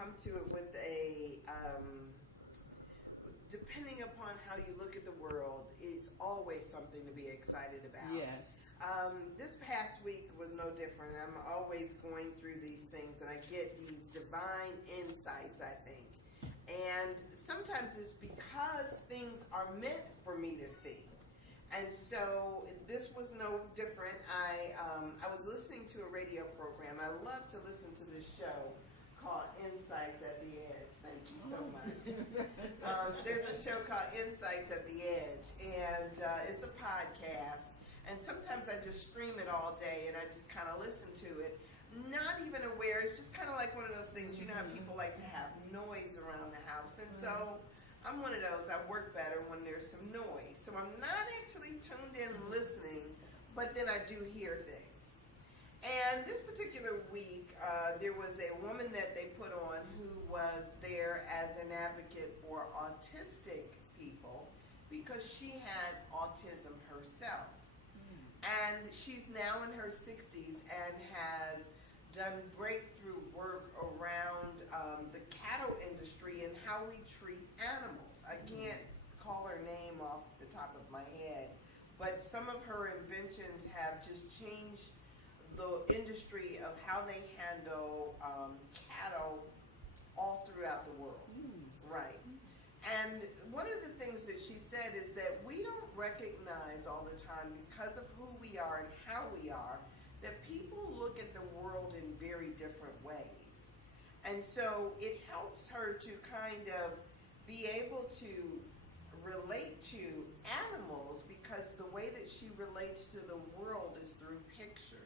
come to it with a, depending upon how you look at the world, it's always something to be excited about. Yes. This past week was no different. I'm always going through these things and I get these divine insights, I think. And sometimes it's because things are meant for me to see. And so this was no different. I was listening to a radio program. I love to listen to this show called Insights at the Edge. Thank you so much. There's a show called Insights at the Edge, and it's a podcast. And sometimes I just stream it all day, and I just kind of listen to it, not even aware. It's just kind of like one of those things, you know how people like to have noise around the house. And so I'm one of those. I work better when there's some noise. So I'm not actually tuned in listening, but then I do hear things. And this particular week, there was a woman that they put on who was there as an advocate for autistic people because she had autism herself. And she's now in her 60s and has done breakthrough work around the cattle industry and how we treat animals. I can't call her name off the top of my head, but some of her inventions have just changed the industry of how they handle cattle all throughout the world. Right. And one of the things that she said is that we don't recognize all the time, because of who we are and how we are, that people look at the world in very different ways. And so it helps her to kind of be able to relate to animals, because the way that she relates to the world is through pictures.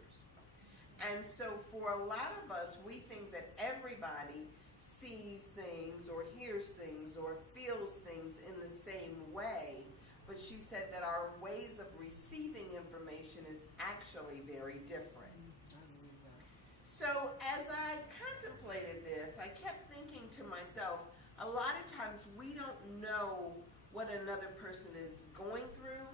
And so for a lot of us, we think that everybody sees things or hears things or feels things in the same way, but she said that our ways of receiving information is actually very different. So as I contemplated this, I kept thinking to myself, a lot of times we don't know what another person is going through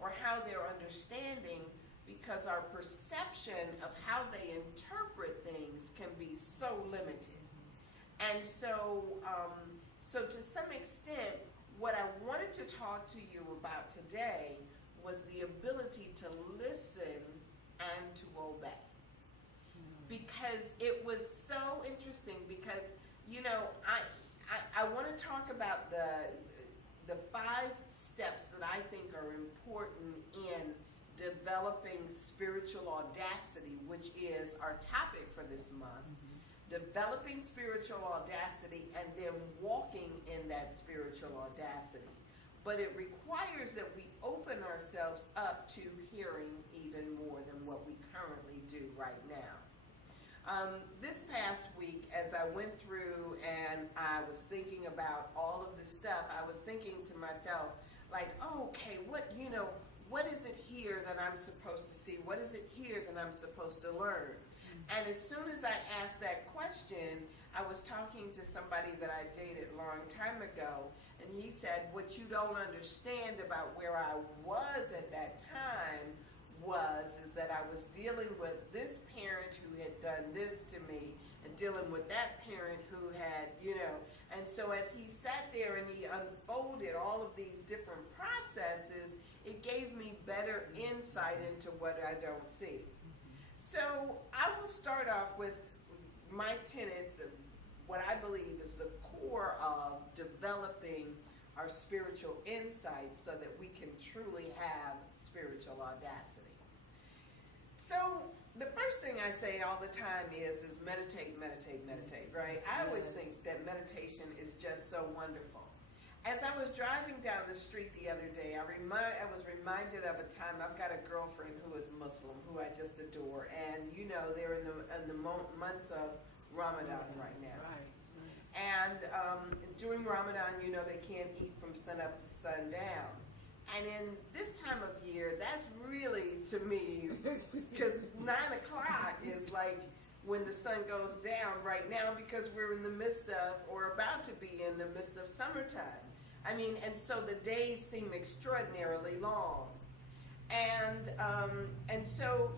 or how they're understanding, because our perception of how they interpret things can be so limited. And so, so to some extent, what I wanted to talk to you about today was the ability to listen and to obey. Because it was so interesting, because, you know, I want to talk about the 5 steps that I think are important in developing spiritual audacity, which is our topic for this month. Developing spiritual audacity and then walking in that spiritual audacity. But it requires that we open ourselves up to hearing even more than what we currently do right now. This past week, as I went through and I was thinking about all of this stuff, I was thinking to myself, like, oh, okay, what is it here that I'm supposed to see? What is it here that I'm supposed to learn? And as soon as I asked that question, I was talking to somebody that I dated a long time ago, and he said, what you don't understand about where I was at that time is that I was dealing with this parent who had done this to me, and dealing with that parent who had, and so as he sat there and he unfolded all of these different processes, it gave me better insight into what I don't see. So I will start off with my tenets of what I believe is the core of developing our spiritual insights so that we can truly have spiritual audacity. So the first thing I say all the time is meditate, meditate, meditate, right? I always think that meditation is just so wonderful. As I was driving down the street the other day, I was reminded of a time. I've got a girlfriend who is Muslim, who I just adore, and they're in the months of Ramadan right now. Right. And during Ramadan, they can't eat from sun up to sundown. And in this time of year, that's really, to me, because 9 o'clock is like when the sun goes down right now, because we're in the midst of, or about to be in the midst of summertime. I mean, and so the days seem extraordinarily long. And so,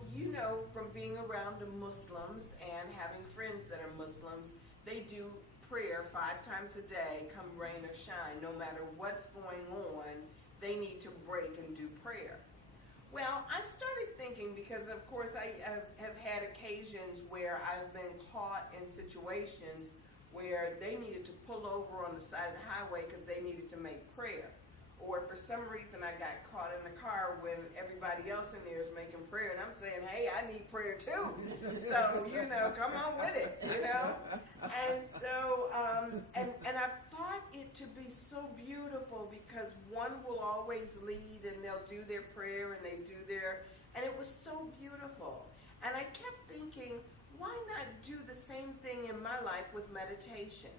from being around the Muslims and having friends that are Muslims, they do prayer 5 times a day, come rain or shine. No matter what's going on, they need to break and do prayer. Well, I started thinking, because of course I have had occasions where I've been caught in situations where they needed to pull over on the side of the highway because they needed to make prayer. Or for some reason I got caught in the car when everybody else in there is making prayer, and I'm saying, hey, I need prayer too. So, come on with it, And so, and I've thought it to be so beautiful, because one will always lead and they'll do their prayer and they do and it was so beautiful. And I kept thinking, why not do the same thing in my life with meditation?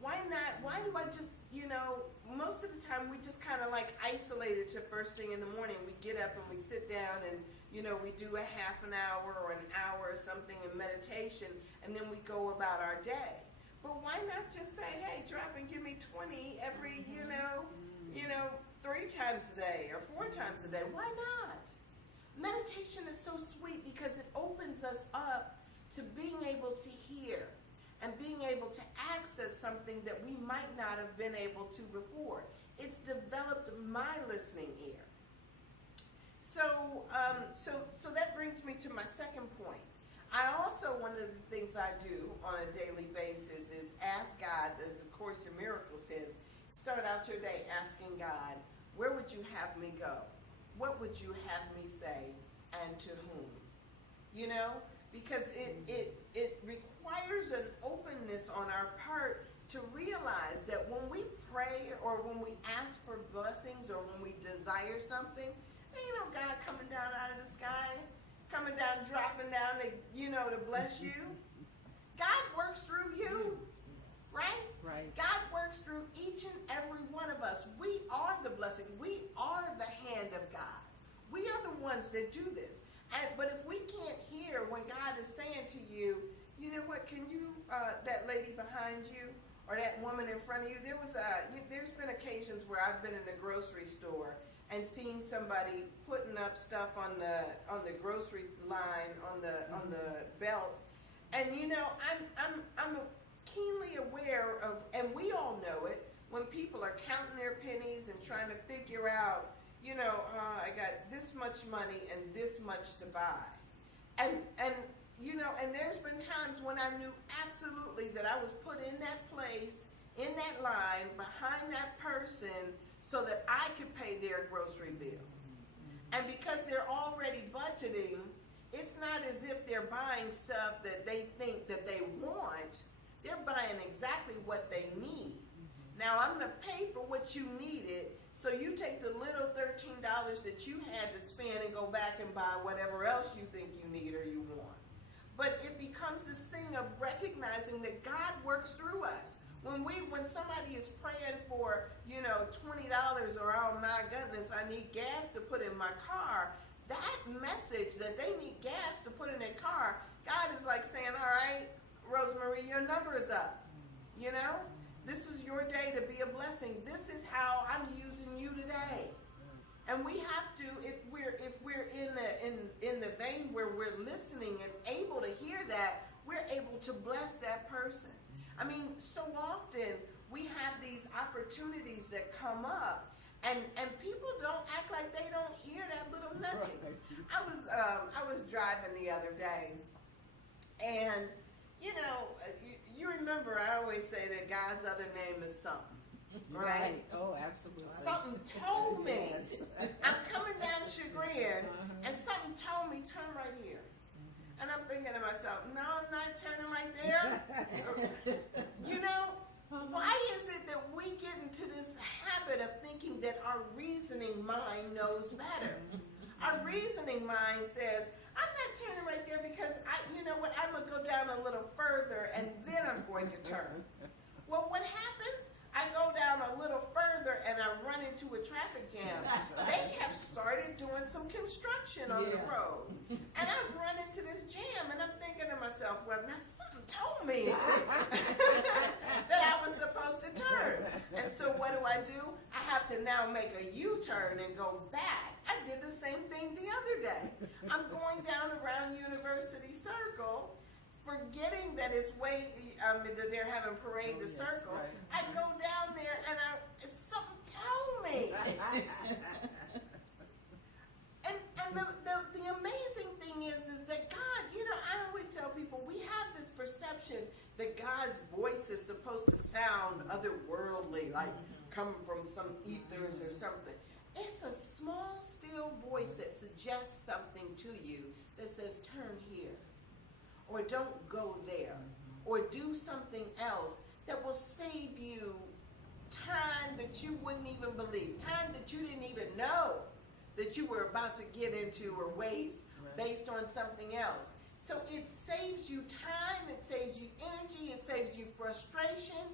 Why not? Why do I just, most of the time we just kind of like isolate it to first thing in the morning. We get up and we sit down and, we do a half an hour or an hour or something in meditation, and then we go about our day. But why not just say, hey, drop and give me 20 every, 3 times a day or 4 times a day? Why not? Meditation is so sweet because it opens us up to being able to hear and being able to access something that we might not have been able to before. It's developed my listening ear. So that brings me to my second point. I also, one of the things I do on a daily basis is ask God, as the Course in Miracles says, start out your day asking God, where would you have me go? What would you have me say, and to whom? Because it requires an openness on our part to realize that when we pray or when we ask for blessings or when we desire something, ain't no God coming down out of the sky, coming down, dropping down to, to bless you. God works through you, right? Right. God works through each and every one of us. We are the blessing. We are the hand of God. We are the ones that do this. But if we can't hear when God is saying to you, you know what, can you, that lady behind you or that woman in front of you, there's been occasions where I've been in the grocery store and seen somebody putting up stuff on the grocery line, on the belt. And I'm keenly aware of, and we all know it, when people are counting their pennies and trying to figure out, I got this much money and this much to buy. And there's been times when I knew absolutely that I was put in that place, in that line, behind that person so that I could pay their grocery bill. And because they're already budgeting, it's not as if they're buying stuff that they think that they want. They're buying exactly what they need. Now, I'm going to pay for what you needed, so you take the little $13 that you had to spend and go back and buy whatever else you think you need or you want. But it becomes this thing of recognizing that God works through us. When somebody is praying for, $20 or, oh my goodness, I need gas to put in my car, that message that they need gas to put in their car, God is like saying, all right, Rosemary, your number is up. This is your day to be a blessing. This is how I'm using you today. And we have to, if we're in the vein where we're listening and able to hear that, we're able to bless that person. I mean, so often we have these opportunities that come up, and people don't act like they don't hear that little nudging. I was driving the other day, and you remember I always say that God's other name is something, right? Oh, absolutely. Something told me. I'm coming down Chagrin, and something told me, turn right here. And I'm thinking to myself, no, I'm not turning right there. Why is it that we get into this habit of thinking that our reasoning mind knows better? Our reasoning mind says, I'm not turning right there because I'm going to go down a little further and then I'm going to turn. Well, what happens? I go down a little further and I run into a traffic jam. They have started doing some construction on the road. And I run into this jam and I'm thinking to myself, well, now something told me that I was supposed to turn. And so what do? I have to now make a U-turn and go back. I did the same thing the other day. I'm going down around University Circle forgetting that it's that they're having parade the circle. Right. I go down there and something told me. And the amazing thing is that God, I always tell people, we have this perception that God's voice is supposed to sound otherworldly, like coming from some ethers or something. It's a small, still voice that suggests something to you that says, turn here, or don't go there, or do something else that will save you time that you wouldn't even believe, time that you didn't even know that you were about to get into or waste based on something else. So it saves you time, it saves you energy, it saves you frustration.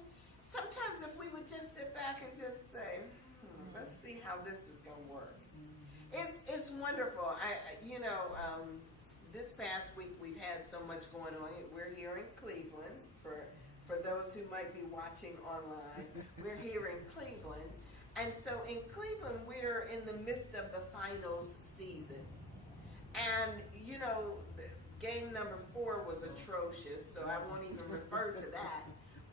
Sometimes if we would just sit back and just say, let's see how this is going to work. It's wonderful. This past week we've had so much going on. We're here in Cleveland, for those who might be watching online. We're here in Cleveland. And so in Cleveland, we're in the midst of the finals season. And, game number 4 was atrocious, so I won't even refer to that.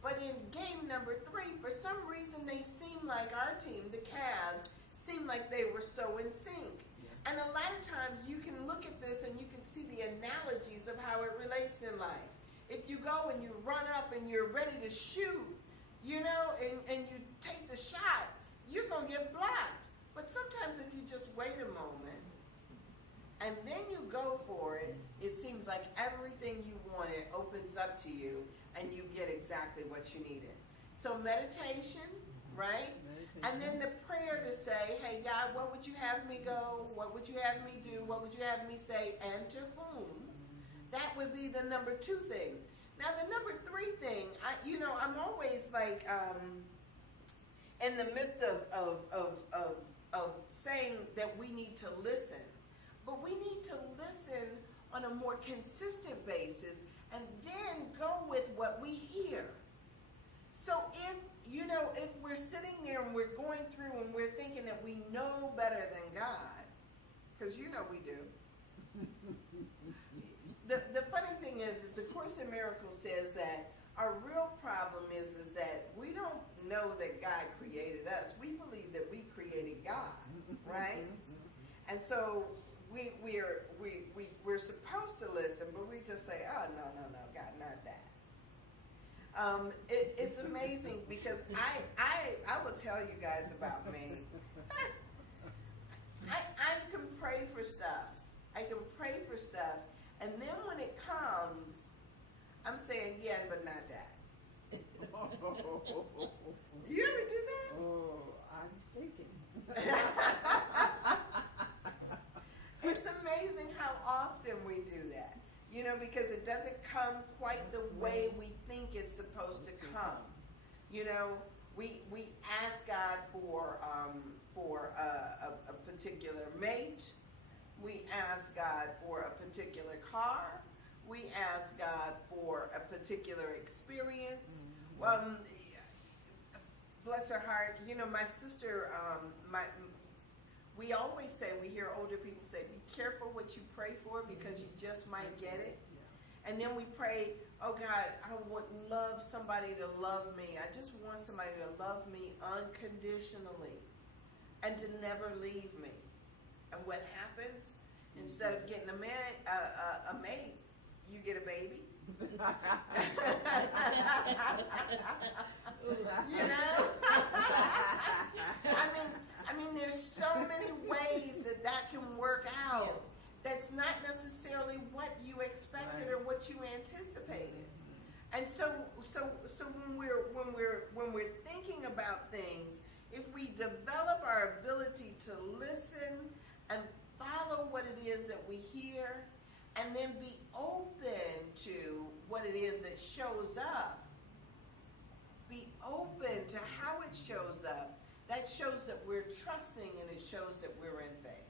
But in game number 3, for some reason, they seemed like our team, the Cavs, seemed like they were so in sync. And a lot of times you can look at this and you can see the analogies of how it relates in life. If you go and you run up and you're ready to shoot, and you take the shot, you're going to get blocked. But sometimes if you just wait a moment and then you go for it, it seems like everything you wanted opens up to you and you get exactly what you needed. So meditation, right? And then the prayer to say, hey, God, what would you have me go? What would you have me do? What would you have me say? And to whom? That would be the number 2 thing. Now, the number 3 thing, I'm always like in the midst of saying that we need to listen. But we need to listen on a more consistent basis and then go with what we hear. So if we're sitting there and we're going through and we're thinking that we know better than God, because we do. The funny thing is the Course in Miracles says that our real problem is that we don't know that God created us. We believe that we created God, right? And so we're supposed to listen, but we just say, oh, no, God, not that. It's amazing because I will tell you guys about me. I can pray for stuff. And then when it comes, I'm saying, yeah, but not that. You ever do that? Oh, I'm thinking. It's amazing how often we do that. Because it doesn't come quite the way we think it's supposed to come. We ask God for a particular mate. We ask God for a particular car. We ask God for a particular experience. Bless her heart. My sister, we always say, we hear older people say, be careful what you pray for because you just might get it. And then we pray, oh God, I would love somebody to love me. I just want somebody to love me unconditionally and to never leave me. And what happens? Instead of getting a mate, you get a baby. I mean, there's so many ways that can work out. That's not necessarily what you expected or what you anticipated. And so when we're thinking about things, if we develop our ability to listen and follow what it is that we hear, and then be open to what it is that shows up. Be open to how it shows up. That shows that we're trusting, and it shows that we're in faith.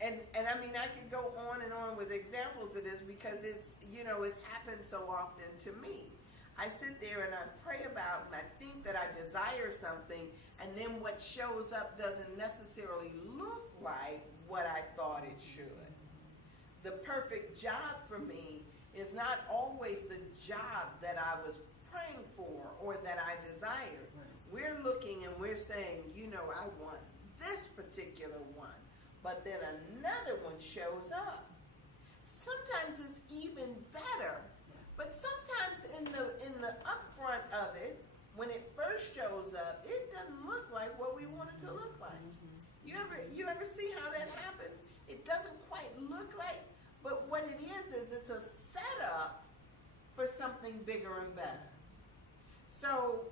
And I mean, I could go on and on with examples of this because it's happened so often to me. I sit there and I pray about and I think that I desire something, and then what shows up doesn't necessarily look like what I thought it should. The perfect job for me is not always the job that I was praying for or that I desired. Right. We're looking and we're saying, you know, I want this particular one, but then another one shows up. Sometimes it's even better, but sometimes in the upfront of it, when it first shows up, it doesn't look like what we want it to look like. You ever see how that happens? It doesn't quite look like, but what it is it's a setup for something bigger and better. So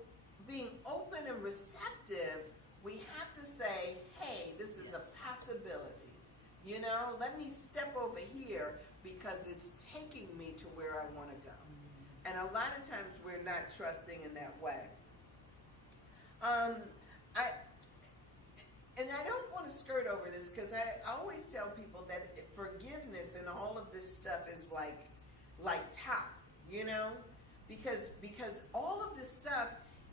being open and receptive, we have to say, hey, this is a possibility. You know, let me step over here because it's taking me to where I want to go. And a lot of times we're not trusting in that way. I don't want to skirt over this because I always tell people that forgiveness and all of this stuff is like top, you know, because all of this stuff,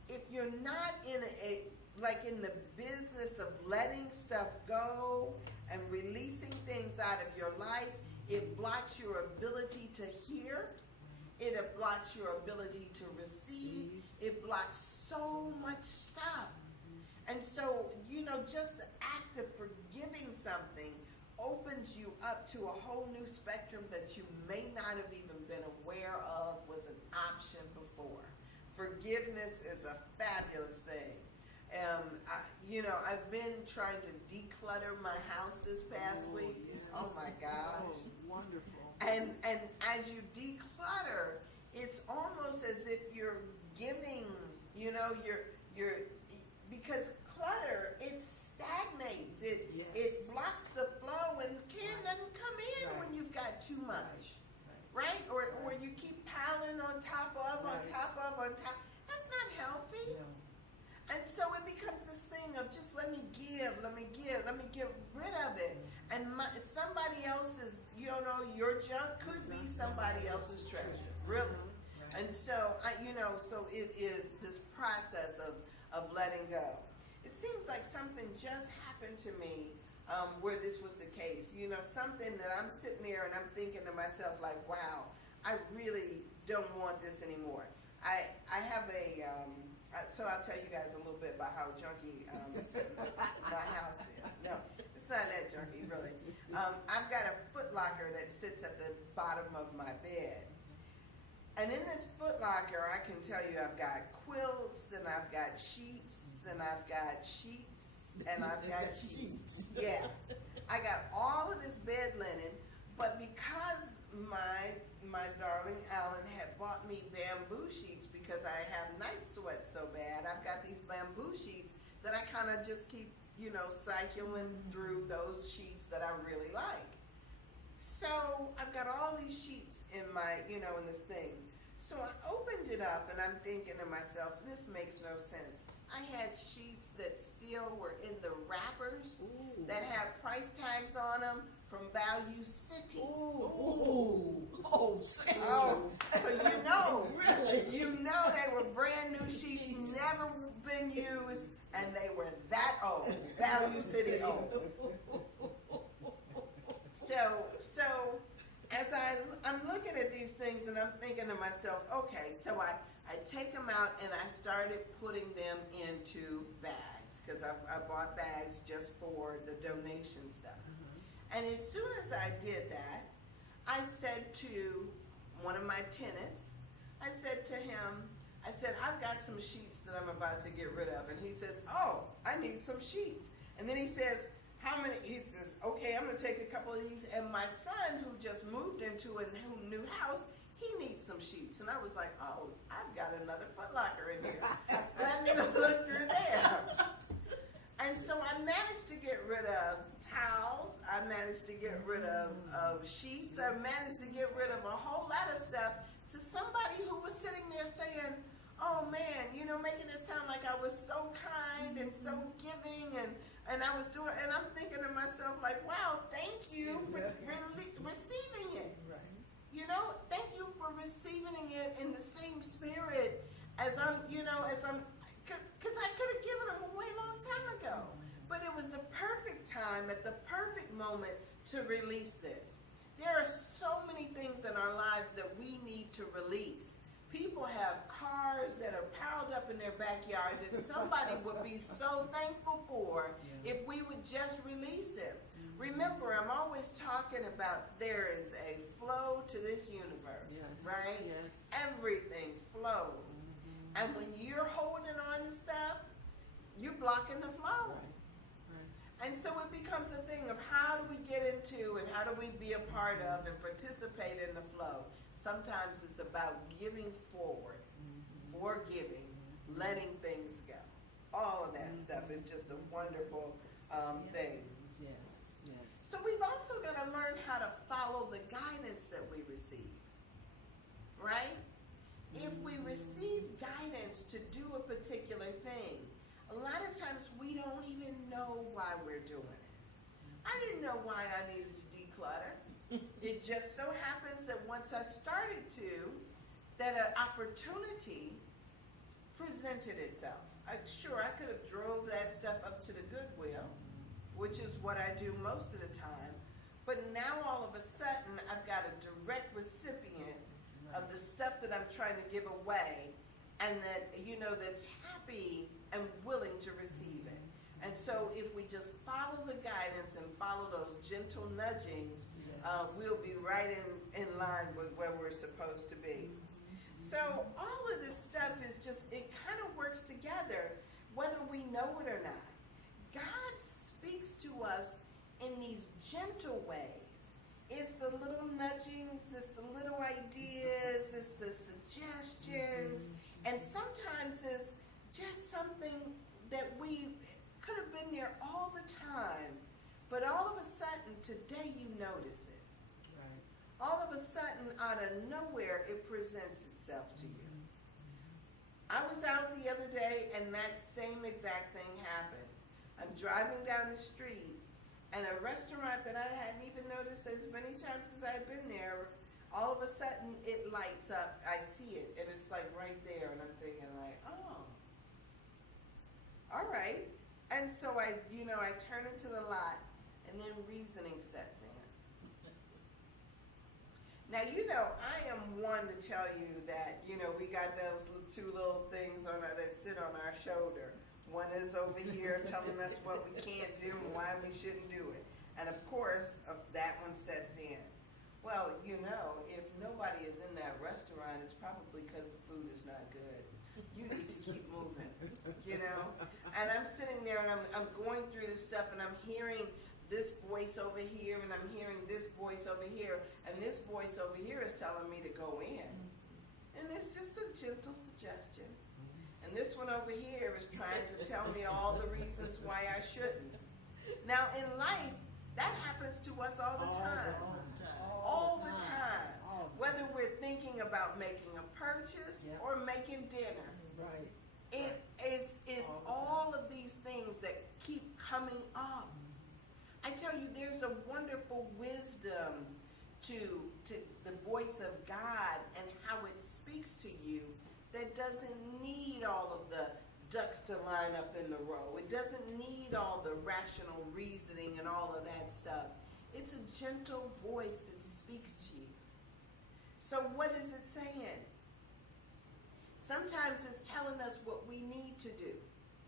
if you're not in in the business of letting stuff go and releasing things out of your life, it blocks your ability to hear. It blocks your ability to receive. It blocks so much stuff. And so, you know, just the act of forgiving something opens you up to a whole new spectrum that you may not have even been aware of was an option before. Forgiveness is a fabulous thing. I've been trying to declutter my house this past week. Yes. Oh my gosh. Oh, wonderful. And as you declutter, it's almost as if you're giving, you know, because clutter, it stagnates. It blocks the flow and doesn't come in when you've got too much. Right? Or you keep piling on top of. That's not healthy. Yeah. And so it becomes this thing of just let me get rid of it. And somebody else's, your junk could be somebody else's treasure, really. And so, so it is this process of letting go. It seems like something just happened to me where this was the case. You know, something that I'm sitting there and I'm thinking to myself like, wow, I really don't want this anymore. I have so I'll tell you guys a little bit about how junky my house is. No, it's not that junky, really. I've got a foot locker that sits at the bottom of my bed. And in this foot locker, I can tell you I've got quilts, and I've got sheets, and I've got sheets, and I've got sheets. Yeah. I got all of this bed linen, but because my darling Alan had bought me bamboo sheets because I have night sweats so bad, I've got these bamboo sheets that I kind of just keep, cycling through those sheets that I really like. So I've got all these sheets in my, in this thing. So I opened it up and I'm thinking to myself, this makes no sense. I had sheets that still were in the wrappers that had price tags on them from Value City. So really? They were brand new sheets, never been used, and they were that old, Value City old. So as I'm looking at these things and I'm thinking to myself, okay, so I take them out and I started putting them into bags because I bought bags just for the donation stuff. And as soon as I did that, I said to one of my tenants, I said, I've got some sheets that I'm about to get rid of. And he says, oh, I need some sheets. And then he says, how many? He says, okay, I'm going to take a couple of these. And my son, who just moved into a new house, he needs some sheets. And I was like, oh, I've got another Foot Locker in here. Let me look through there. And so I managed to get rid of towels. I managed to get rid of sheets. I managed to get rid of a whole lot of stuff to somebody who was sitting there saying, oh man, making it sound like I was so kind and so giving and I was doing, and I'm thinking to myself like, wow, thank you for receiving it. Right. Thank you for receiving it in the same spirit as because I could have given them away a long time ago. But it was the perfect time, at the perfect moment, to release this. There are so many things in our lives that we need to release. People have cars that are piled up in their backyard that somebody would be so thankful for if we would just release them. Remember, I'm always talking about there is a flow to this universe, right? Yes. Everything flows. And when you're holding on to stuff, you're blocking the flow. And so it becomes a thing of how do we get into and how do we be a part of and participate in the flow. Sometimes it's about giving forward, forgiving, letting things go. All of that stuff is just a wonderful thing. Yes, yes. So we've also got to learn how to follow the guidance that we receive, right? If we receive guidance to do a particular thing, a lot of times we don't even know why we're doing it. I didn't know why I needed to declutter. It just so happens that once I started to, that an opportunity presented itself. Sure, I could have drove that stuff up to the Goodwill, which is what I do most of the time, but now all of a sudden I've got a direct recipient of the stuff that I'm trying to give away, and that, you know, that's happy and willing to receive it. And so if we just follow the guidance and follow those gentle nudgings, we'll be right in line with where we're supposed to be. So all of this stuff is just, it kind of works together, whether we know it or not. God speaks to us in these gentle ways. It's the little nudgings, it's the little ideas, it's the suggestions, and sometimes it's just something that we could have been there all the time, but all of a sudden today you notice it. Right. All of a sudden out of nowhere it presents itself to you. I was out the other day and that same exact thing happened. I'm driving down the street and a restaurant that I hadn't even noticed as many times as I've been there, all of a sudden it lights up. I see it and it's like right there and I'm thinking like, oh, all right. And so I turn into the lot and then reasoning sets in. Now, I am one to tell you that, we got those two little things that sit on our shoulder. One is over here telling us what we can't do and why we shouldn't do it. And of course, that one sets in. Well, if nobody is in that restaurant, it's probably because the food is not good. You need to keep moving, And I'm sitting there and I'm going through this stuff and I'm hearing this voice over here and I'm hearing this voice over here. And this voice over here is telling me to go in. And it's just a gentle suggestion. And this one over here is trying to tell me all the reasons why I shouldn't. Now, in life, that happens to us all the time. All the time. Whether we're thinking about making a purchase or making dinner. Right. It is all of these things that keep coming up. I tell you, there's a wonderful wisdom to the voice of God and how it speaks to you that doesn't need all of the ducks to line up in the row. It doesn't need all the rational reasoning and all of that stuff. It's a gentle voice that speaks to you. So what is it saying? Sometimes it's telling us what we need to do.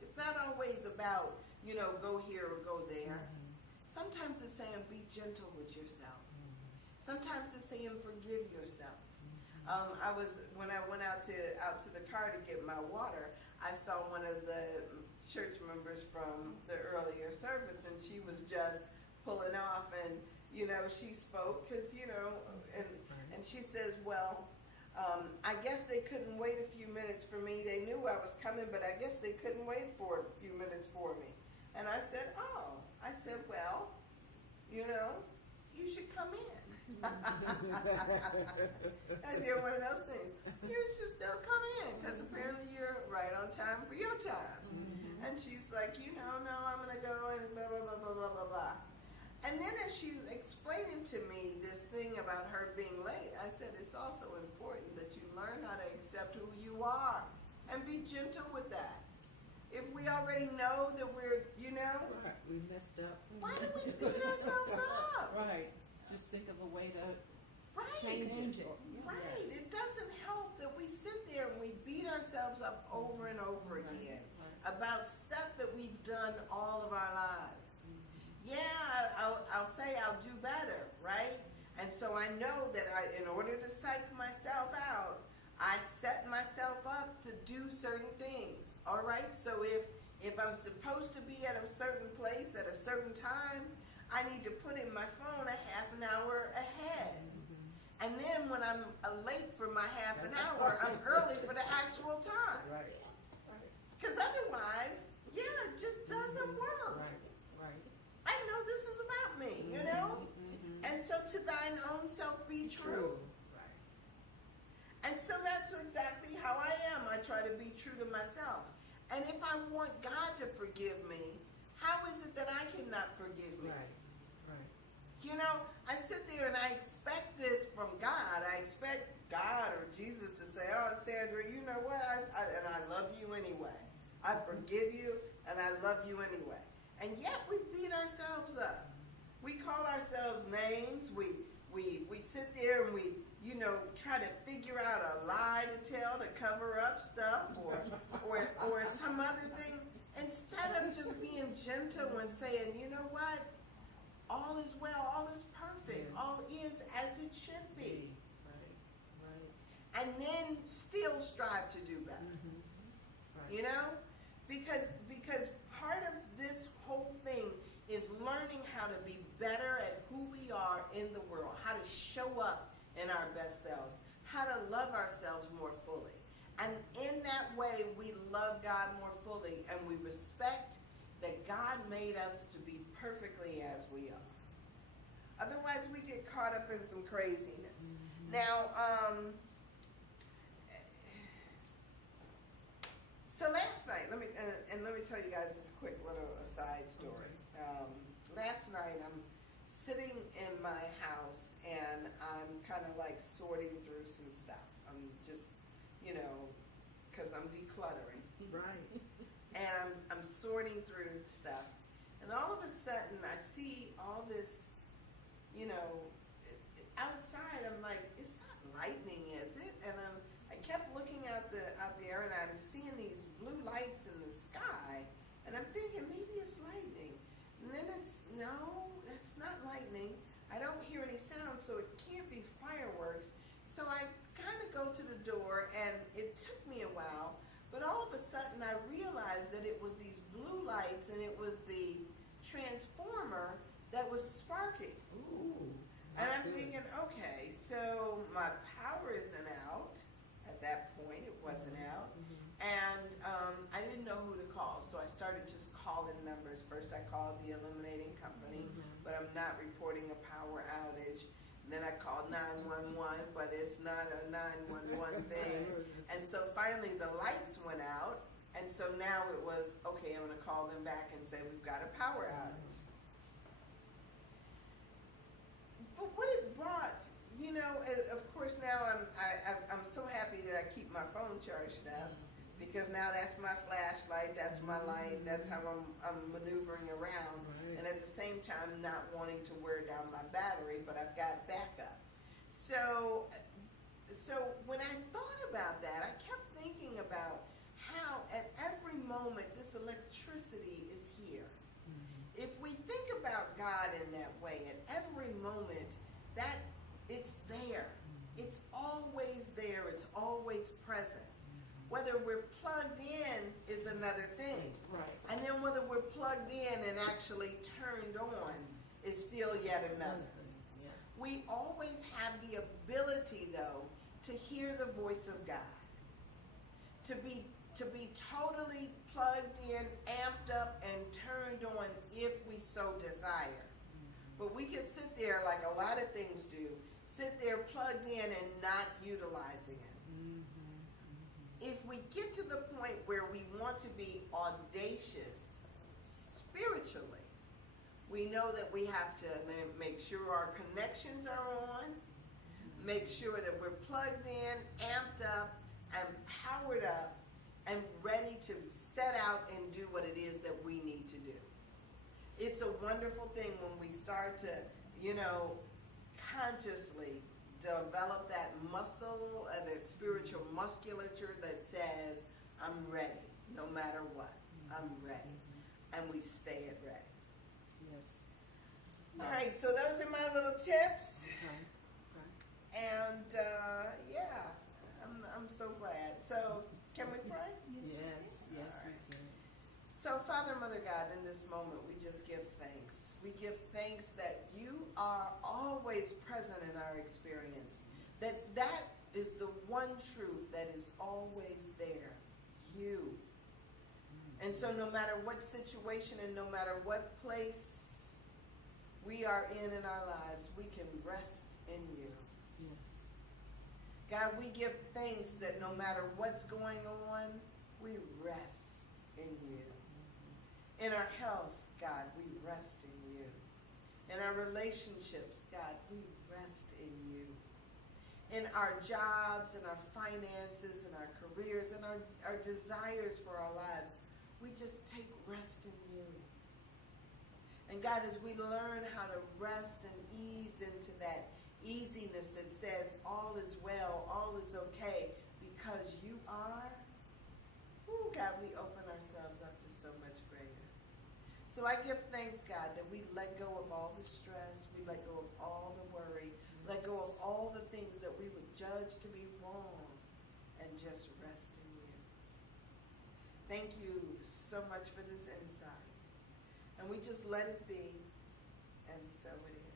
It's not always about, go here or go there. Sometimes it's saying be gentle with yourself. Sometimes it's saying forgive yourself. When I went out to the car to get my water, I saw one of the church members from the earlier service, and she was just pulling off, and she spoke because and she says, well, I guess they couldn't wait a few minutes for me. They knew I was coming, but I guess they couldn't wait for a few minutes for me. And I said, oh. I said, well, you should come in. I did one of those things. You should still come in because apparently you're right on time for your time. And she's like, no, I'm going to go and blah, blah, blah, blah, blah, blah, blah. And then as she's explaining to me this thing about her being late, I said it's also important that you learn how to accept who you are and be gentle with that. If we already know that we're, Right. We messed up. why do we beat ourselves up? Right. Just think of a way to Right. change it. Right. Yes. It doesn't help that we sit there and we beat ourselves up over and over again about stuff that we've done all of our lives. Yeah, I'll say I'll do better, right? And so I know that in order to psych myself out, I set myself up to do certain things. All right. So if I'm supposed to be at a certain place at a certain time, I need to put in my phone a half an hour ahead. And then when I'm late for my half an hour, I'm early for the actual time. Right. Because otherwise, yeah, it just doesn't work. Right. I know this is about me, you know? And so to thine own self be true. Right. And so that's exactly how I am. I try to be true to myself. And if I want God to forgive me, how is it that I cannot forgive me? Right. You know, I sit there and I expect this from God. I expect God or Jesus to say, oh, Sandra, you know what? And I love you anyway. I forgive you and I love you anyway. And yet we beat ourselves up. We call ourselves names. We sit there and we, you know, try to figure out a lie to tell to cover up stuff or some other thing. Instead of just being gentle and saying, you know what? All is well, all is perfect, all is as it should be. Right. And then still strive to do better. Right. You know? Because part of this whole thing is learning how to be better at who we are in the world, how to show up in our best selves, how to love ourselves more fully. And in that way, we love God more fully and we respect that God made us to be perfectly as we are. Otherwise, we get caught up in some craziness. Now, so last night, let me tell you guys this quick little aside story. Last night, I'm sitting in my house and I'm kind of like sorting through some stuff. I'm just, you know, because I'm decluttering. Right. And I'm sorting through stuff. And all of a sudden, I see all this, you know, outside. I'm like, it's not lightning, is it? And I kept looking out there, and I'm seeing these blue lights in the sky. And I'm thinking, maybe it's lightning. And then it's not lightning. I don't hear any sound, so it can't be fireworks. So I kind of go to the door, and it took me a while. But all of a sudden, I realized that it was these blue lights, and it was the transformer that was sparking. Ooh. And I'm thinking, okay, so my power isn't out. At that point, it wasn't out. And I didn't know who to call, so I started just calling numbers. First, I called the illuminating company, but I'm not reporting a power outage. Then I called 911, but it's not a 911 thing. And so finally the lights went out. And so now it was, okay, I'm going to call them back and say, we've got a power outage. But what it brought, you know, of course now I'm so happy that I keep my phone charged up. Because now that's my flashlight, that's my light, that's how I'm maneuvering around. And at the same time, not wanting to wear down my battery, but I've got backup. So when I thought about that, I kept thinking about how at every moment this electricity is here. If we think about God in that way, at every moment, that it's there. It's always there, it's always present. Whether we're plugged in is another thing. Right. And then whether we're plugged in and actually turned on is still yet another. Yeah. We always have the ability, though, to hear the voice of God. To be totally plugged in, amped up, and turned on if we so desire. But we can sit there like a lot of things do, sit there plugged in and not utilizing it. If we get to the point where we want to be audacious spiritually, we know that we have to make sure our connections are on, make sure that we're plugged in, amped up, and powered up, and ready to set out and do what it is that we need to do. It's a wonderful thing when we start to, you know, consciously develop that muscle, that spiritual musculature that says, I'm ready, no matter what. I'm ready. And we stay at ready. Yes. All right, so those are my little tips. Okay. And yeah, I'm so glad. So can we pray? Yes, All we right. can. So Father, Mother God, in this moment we just give thanks. We give thanks that you are always present in our experience. That is the one truth that is always there. You. And so no matter what situation and no matter what place we are in our lives, we can rest in you. Yes. God, we give thanks that no matter what's going on, we rest in you. In our health, God, we rest in you. In our relationships, God, we rest in you. In our jobs, in our finances, in our careers, in our desires for our lives, we just take rest in you. And God, as we learn how to rest and ease into that easiness that says all is well, all is okay, because you are, oh God, we open ourselves up to so much greater. So I give thanks, God, that we let go of all the stress, we let go of all the worry, let go of all the things that we would judge to be wrong, and just rest in you. Thank you so much for this insight. And we just let it be, and so it is.